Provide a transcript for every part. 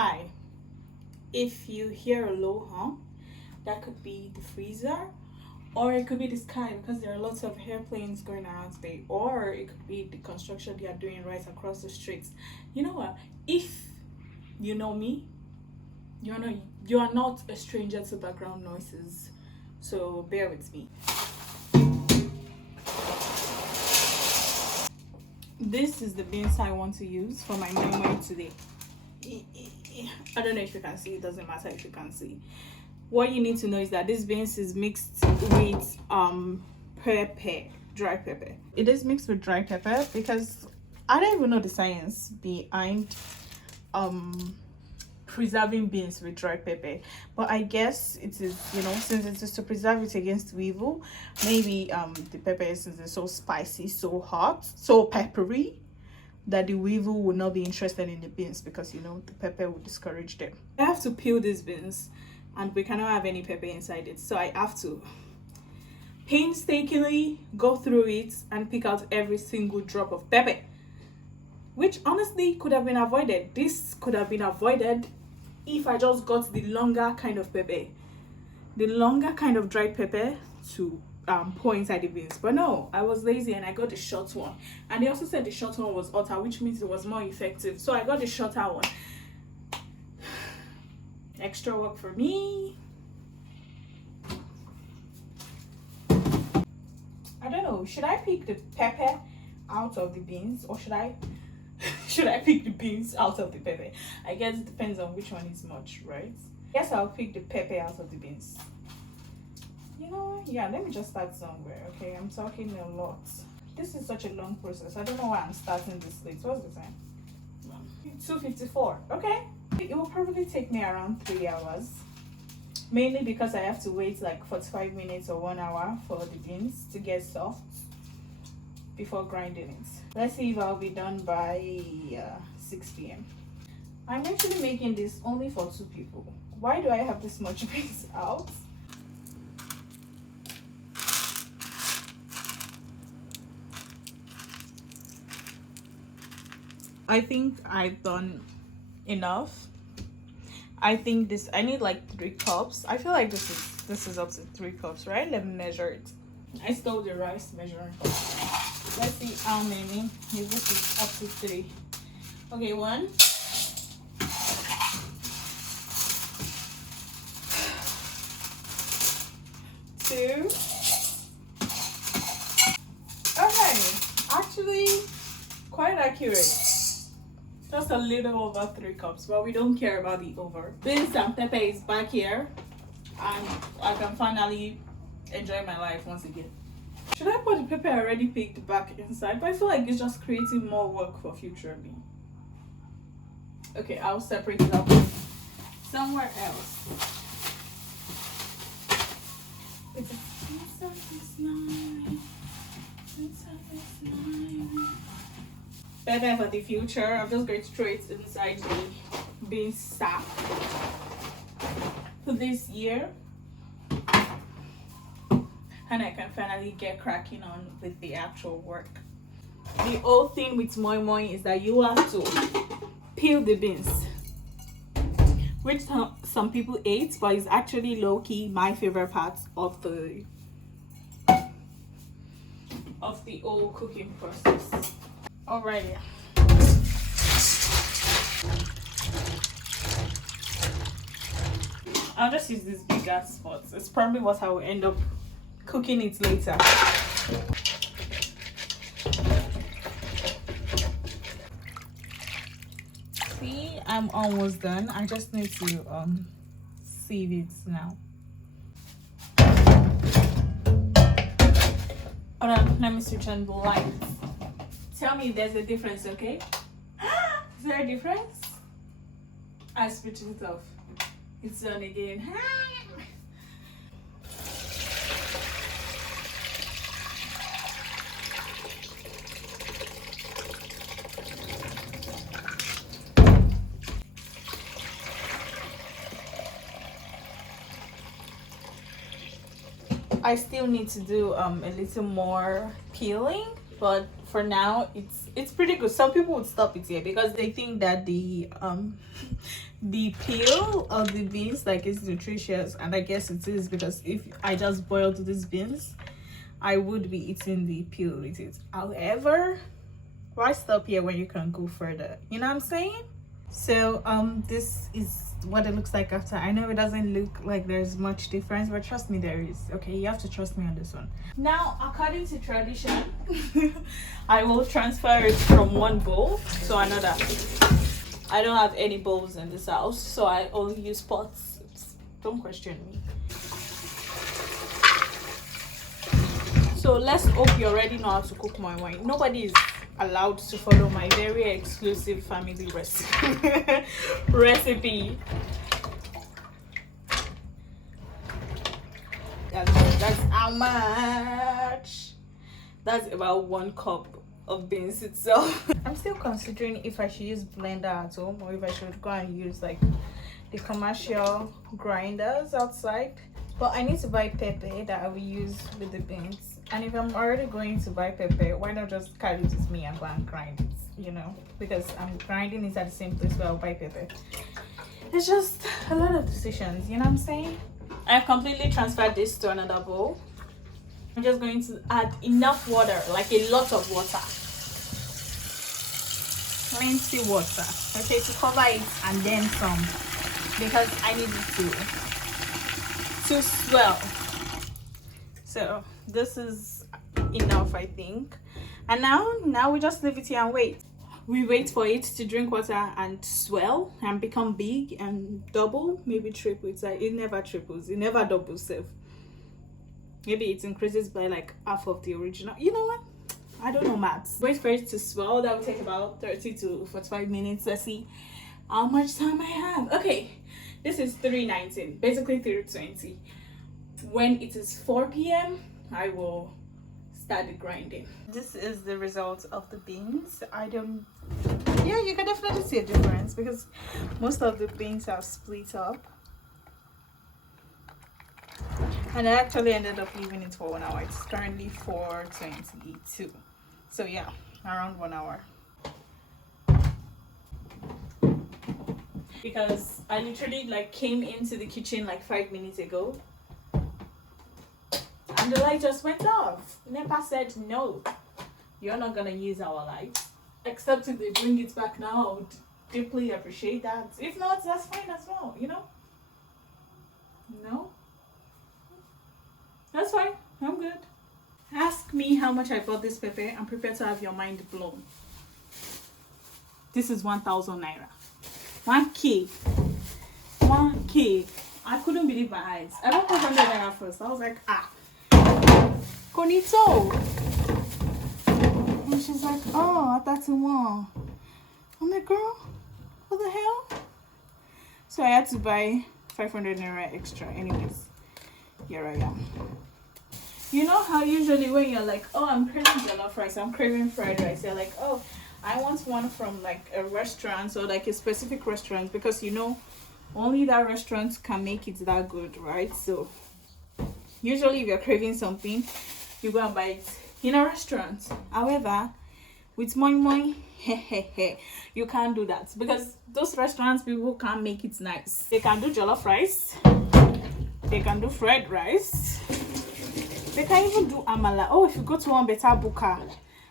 Hi, if you hear a low hum, that could be the freezer, or it could be the sky because there are lots of airplanes going around today, or it could be the construction they are doing right across the streets. You know what? If you know me, you are not a stranger to background noises, so bear with me. This is the beans I want to use for my moin today. I don't know if you can see, it doesn't matter if you can see. What you need to know is that this beans is mixed with pepper, dry pepper. It is mixed with dry pepper because I don't even know the science behind preserving beans with dry pepper, but I guess it is, since it is to preserve it against weevil, maybe the pepper, since it's so spicy, so hot, so peppery, that the weevil will not be interested in the beans because the pepper will discourage them. I have to peel these beans and we cannot have any pepper inside it, so I have to painstakingly go through it and pick out every single drop of pepper, which honestly could have been avoided. This could have been avoided if I just got the longer kind of pepper, the longer kind of dried pepper to pour inside the beans. But no, I was lazy and I got the short one. And they also said the short one was hotter, which means it was more effective. So I got the shorter one. Extra work for me. I don't know, should I pick the pepper out of the beans, or should I pick the beans out of the pepper? I guess it depends on which one is much, right? Guess I'll pick the pepper out of the beans. Yeah, let me just start somewhere. Okay, I'm talking a lot. This is such a long process. I don't know why I'm starting this late. What's the time? 2:54. Okay, it will probably take me around 3 hours, mainly because I have to wait like 45 minutes or 1 hour for the beans to get soft before grinding it. Let's see if I'll be done by 6 p.m. I'm actually making this only for 2 people. Why do I have this much beans out? I think I've done enough. I think I need like 3 cups. I feel like this is up to 3 cups, right? Let me measure it. I stole the rice measuring cup. Let's see how many. If this is up to 3. Okay, 1, 2. Okay, actually quite accurate. Just a little over 3 cups, but we don't care about the over. Beans and pepper is back here, and I can finally enjoy my life once again. Should I put the pepper already picked back inside? But I feel like it's just creating more work for future me. Okay, I'll separate it up somewhere else. It's pepper for the future. I'm just going to throw it inside the bean sack for this year, and I can finally get cracking on with the actual work. The whole thing with moin is that you have to peel the beans, which some people hate, but it's actually low-key my favorite part of the whole cooking process. Alrighty. I'll just use this big gas pot. It's probably what I will end up cooking it later. See, I'm almost done. I just need to sieve it now. Hold on, let me switch on the lights. Tell me if there's a difference, okay? Is there a difference? I switched it off. It's on again. I still need to do a little more peeling, but for now it's pretty good. Some people would stop it here because they think that the peel of the beans like is nutritious, and I guess it is, because if I just boiled these beans I would be eating the peel with it. However, why stop here when you can go further? You know what I'm saying? So this is what it looks like after. I know it doesn't look like there's much difference, but trust me, there is. Okay, you have to trust me on this one. Now, according to tradition, I will transfer it from one bowl to another. I don't have any bowls in this house, so I only use pots. Don't question me. So let's hope you already know how to cook moin. Nobody is allowed to follow my very exclusive family recipe. That's how much. That's about 1 cup of beans itself. I'm still considering if I should use blender at home or if I should go and use like the commercial grinders outside. But I need to buy pepper that I will use with the beans. And if I'm already going to buy pepper, why not just carry it with me and go and grind it, you know? Because I'm grinding it at the same place where I'll buy pepper. It's just a lot of decisions, you know what I'm saying? I've completely transferred this to another bowl. I'm just going to add enough water, like a lot of water. Plenty water, okay, to cover it and then some. Because I need it to swell. So this is enough, I think. And now we just leave it here and wait. We wait for it to drink water and swell and become big and double, maybe triple. It never triples, it never doubles self. Maybe it increases by like half of the original. You know what? I don't know maths. Wait for it to swell. That will take about 30 to 45 minutes. Let's see how much time I have. Okay, this is 3:19, basically 3:20. When it is 4 p.m, I will start the grinding. This is the result of the beans. Yeah, you can definitely see a difference because most of the beans have split up. And I actually ended up leaving it for 1 hour. It's currently 4:22. So yeah, around 1 hour. Because I literally like came into the kitchen like 5 minutes ago. And the light just went off. NEPA said no, you're not gonna use our light. Except if they bring it back now, I would deeply appreciate that. If not, that's fine as well, you know? No? That's fine, I'm good. Ask me how much I bought this pepper. I'm prepared to have your mind blown. This is 1,000 naira. 1K. 1K. I couldn't believe my eyes. I bought 100 naira first. I was like, Konito. And she's like, oh, I thought you won. I'm like, girl, what the hell? So I had to buy 500 naira extra. Anyways, here I am. You know how usually when you're like, oh, I'm craving jollof rice, I'm craving fried rice, you're like, oh, I want one from like a restaurant or like a specific restaurant, because you know only that restaurant can make it that good, right? So usually if you're craving something, you go and buy it in a restaurant. However, with moin, you can't do that, because those restaurants people can't make it nice. They can do jollof rice, they can do fried rice, they can even do amala. Oh, if you go to one better buka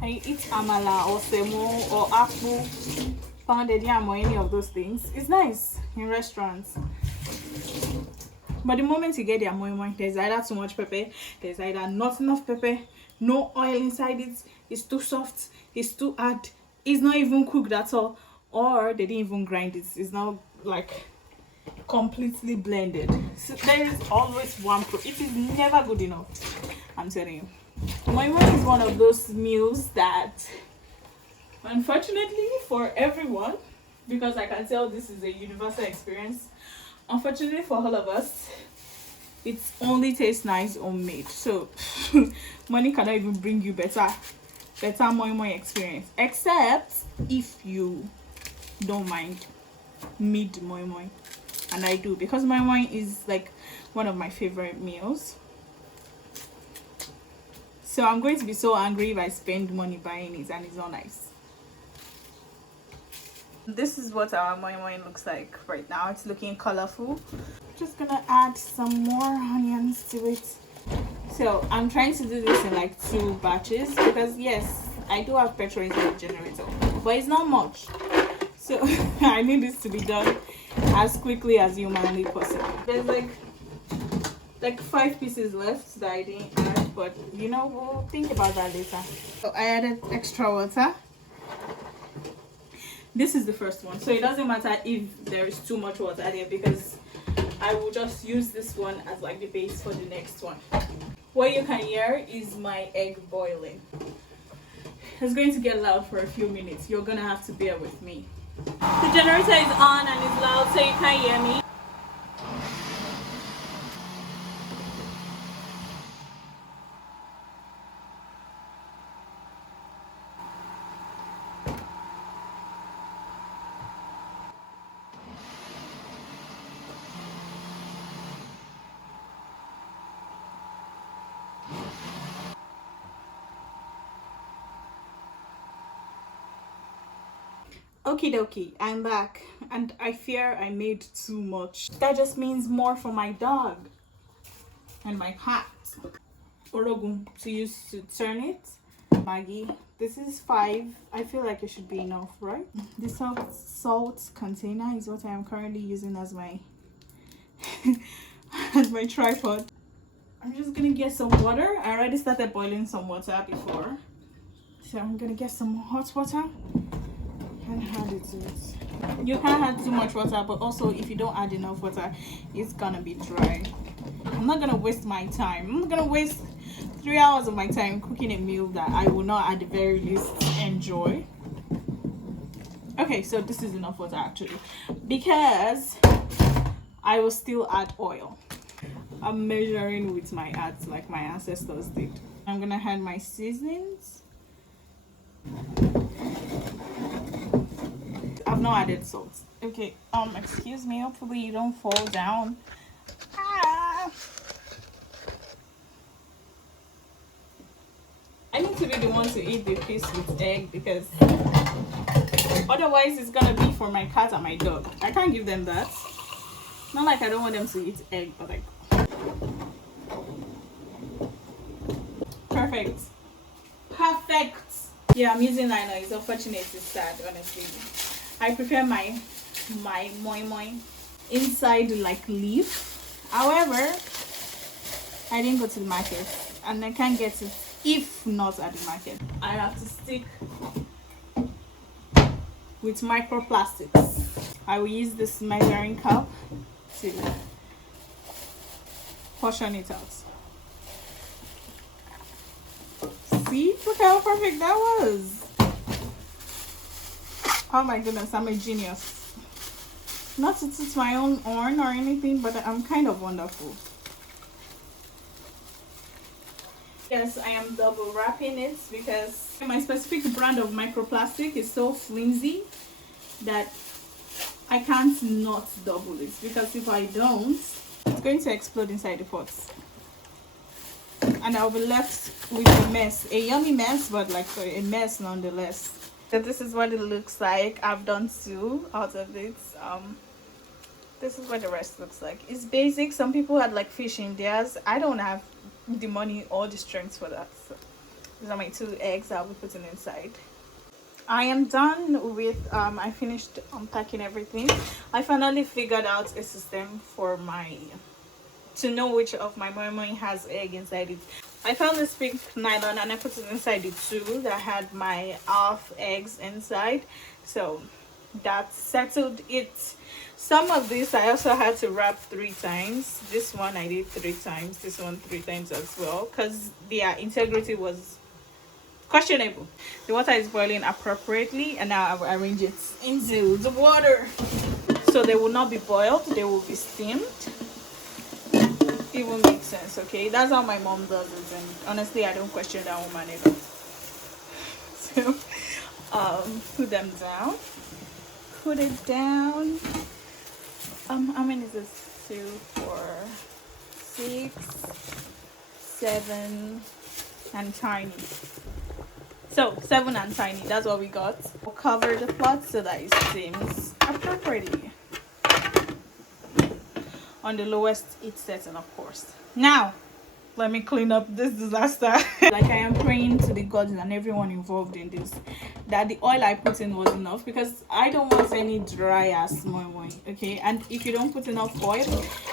and you eat amala or semo or akpu, pounded yam or any of those things, it's nice in restaurants. But the moment you get their moin, there's either too much pepper, there's either not enough pepper, no oil inside it, it's too soft, it's too hard, it's not even cooked at all, or they didn't even grind it, it's not like completely blended. So there is always one it is never good enough, I'm telling you. Moin is one of those meals that, unfortunately for everyone, because I can tell this is a universal experience, unfortunately for all of us, it only tastes nice homemade. So money cannot even bring you better moin experience, except if you don't mind mid moin. And I do, because moin is like one of my favorite meals. So I'm going to be so angry if I spend money buying it and it's not nice. This is what our moin looks like right now. It's looking colorful. Just gonna add some more onions to it. So I'm trying to do this in like 2 batches because yes, I do have petrol into the generator, but it's not much. So I need this to be done as quickly as humanly possible. There's like 5 pieces left that I didn't add, but you know, we'll think about that later. So I added extra water. This is the first one, so it doesn't matter if there is too much water there because I will just use this one as like the base for the next one. What you can hear is my egg boiling. It's going to get loud for a few minutes. You're gonna have to bear with me. The generator is on and it's loud, so you can't hear me. Okie dokie, I'm back and I fear I made too much. That just means more for my dog and my cat. Orogun to use to turn it. Maggie, this is 5. I feel like it should be enough, right? This salt container is what I am currently using as my as my tripod. I'm just gonna get some water. I already started boiling some water before, so I'm gonna get some hot water and add it to it. You can't add too much water, but also if you don't add enough water, it's gonna be dry. I'm not gonna waste my time. I'm not gonna waste 3 hours of my time cooking a meal that I will not at the very least enjoy. Okay, so this is enough water actually, because I will still add oil. I'm measuring with my adds like my ancestors did. I'm gonna add my seasonings. I've not added salt. Okay, excuse me, hopefully you don't fall down. Ah. I need to be the one to eat the fish with egg because otherwise it's gonna be for my cat and my dog. I can't give them that. Not like I don't want them to eat egg, but like perfect. Yeah, I'm using liner. It's unfortunate, it's sad, honestly. I prefer my moin inside like leaf. However, I didn't go to the market and I can't get it if not at the market. I have to stick with microplastics. I will use this measuring cup to portion it out. See, look how perfect that was. Oh my goodness, I'm a genius. Not to toot my own horn or anything, but I'm kind of wonderful. Yes, I am double wrapping it because my specific brand of microplastic is so flimsy that I can't not double it, because if I don't, it's going to explode inside the pot. And I'll be left with a mess. A yummy mess, but like a mess nonetheless. So this is what it looks like. I've done 2 out of it. This is what the rest looks like. It's basic. Some people had like fish in theirs. I don't have the money or the strength for that. So these are my 2 eggs I'll be putting inside. I am done with I finished unpacking everything. I finally figured out a system for to know which of my moin has egg inside it. I found this pink nylon and I put it inside the 2 that had my half eggs inside, so that settled it. Some of this I also had to wrap 3 times. This one I did 3 times, this one 3 times as well, because their integrity was questionable. The water is boiling appropriately, and now I will arrange it into the water so they will not be boiled, they will be steamed. It will make sense. Okay, that's how my mom does it, and honestly I don't question that woman either. So put them down, put it down. How many is this? 2, 4, 6, 7, and tiny. So 7 and tiny, that's what we got. We'll cover the pot so that it steams appropriately on the lowest heat setting, of course. Now let me clean up this disaster. Like, I am praying to the gods and everyone involved in this that the oil I put in was enough, because I don't want any dry ass moin, okay? And if you don't put enough oil,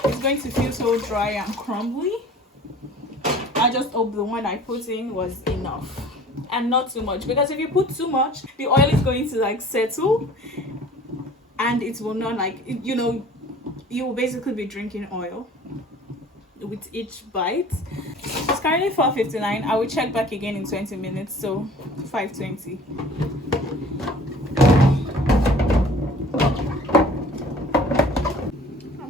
it's going to feel so dry and crumbly. I just hope the one I put in was enough and not too much, because if you put too much, the oil is going to like settle and it will not, like, you know, you will basically be drinking oil with each bite. It's currently 4:59. I will check back again in 20 minutes, so 5:20.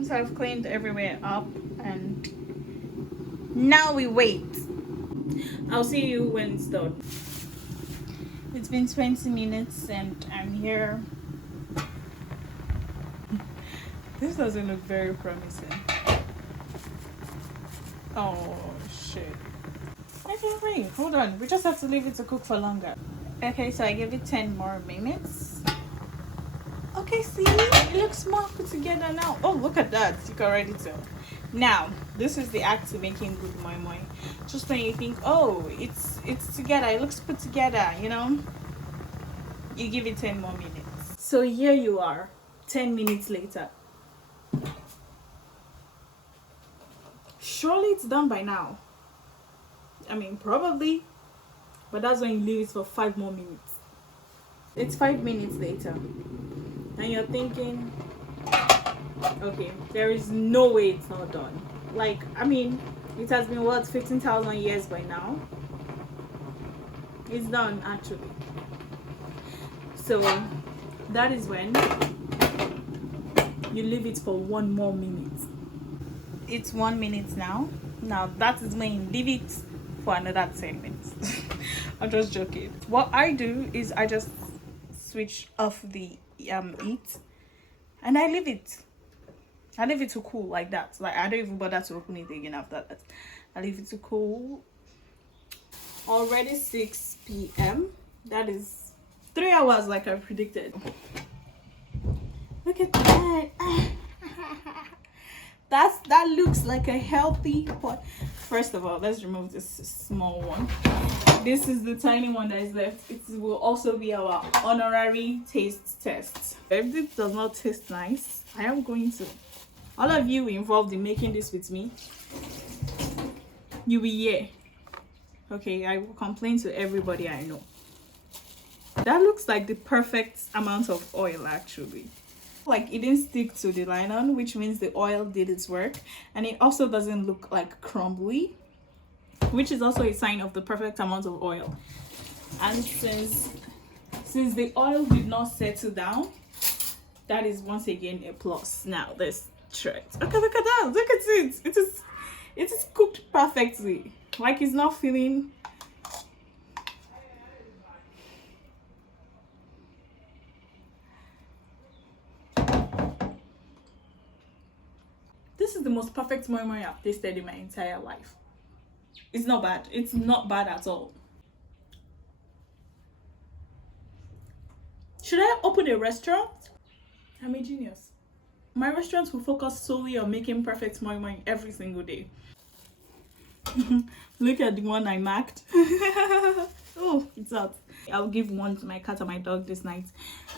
So I've cleaned everywhere up and now we wait. I'll see you when it's done. It's been 20 minutes and I'm here. This doesn't look very promising. Oh shit. Okay, wait, hold on. We just have to leave it to cook for longer. Okay, so I give it 10 more minutes. Okay, see? It looks more put together now. Oh, look at that. You can already tell. Now, this is the act to making good moin. Just when you think, oh, it's together, it looks put together, you know? You give it 10 more minutes. So here you are, 10 minutes later. Surely it's done by now. I mean, probably. But that's when you leave it for 5 more minutes. It's 5 minutes later. And you're thinking, okay, there is no way it's not done. Like, I mean, it has been, what, 15,000 years by now? It's done, actually. So, that is when you leave it for 1 more minute. It's 1 minute now. Now that is when you leave it for another 10 minutes. I'm just joking. What I do is I just switch off the heat and I leave it. I leave it to cool like that. Like, I don't even bother to open it again after that. I leave it to cool. Already 6 p.m. That is 3 hours like I predicted. Look at that. That looks like a healthy pot. First of all, let's remove this small one. This is the tiny one that is left. It will also be our honorary taste test. If this does not taste nice, I am going to, all of you involved in making this with me, you will hear. Okay, I will complain to everybody I know. That looks like the perfect amount of oil, actually. Like, it didn't stick to the nylon, which means the oil did its work, and it also doesn't look like crumbly, which is also a sign of the perfect amount of oil. And since the oil did not settle down, that is once again a plus. Now let's try it. Okay, look at that. Look at it. It is cooked perfectly. Like, it's not feeling. This is the most perfect moin I've tasted in my entire life. It's not bad. It's not bad at all. Should I open a restaurant? I'm a genius. My restaurant will focus solely on making perfect moin every single day. Look at the one I marked. Oh, it's out. I'll give one to my cat and my dog this night,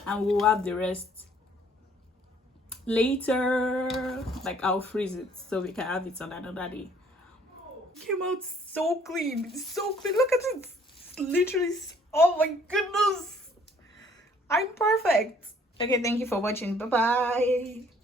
and we'll have the rest later. Like, I'll freeze it so we can have it on another day. Came out so clean. So clean. Look at it. It's literally, oh my goodness. I'm perfect. Okay, thank you for watching. Bye bye.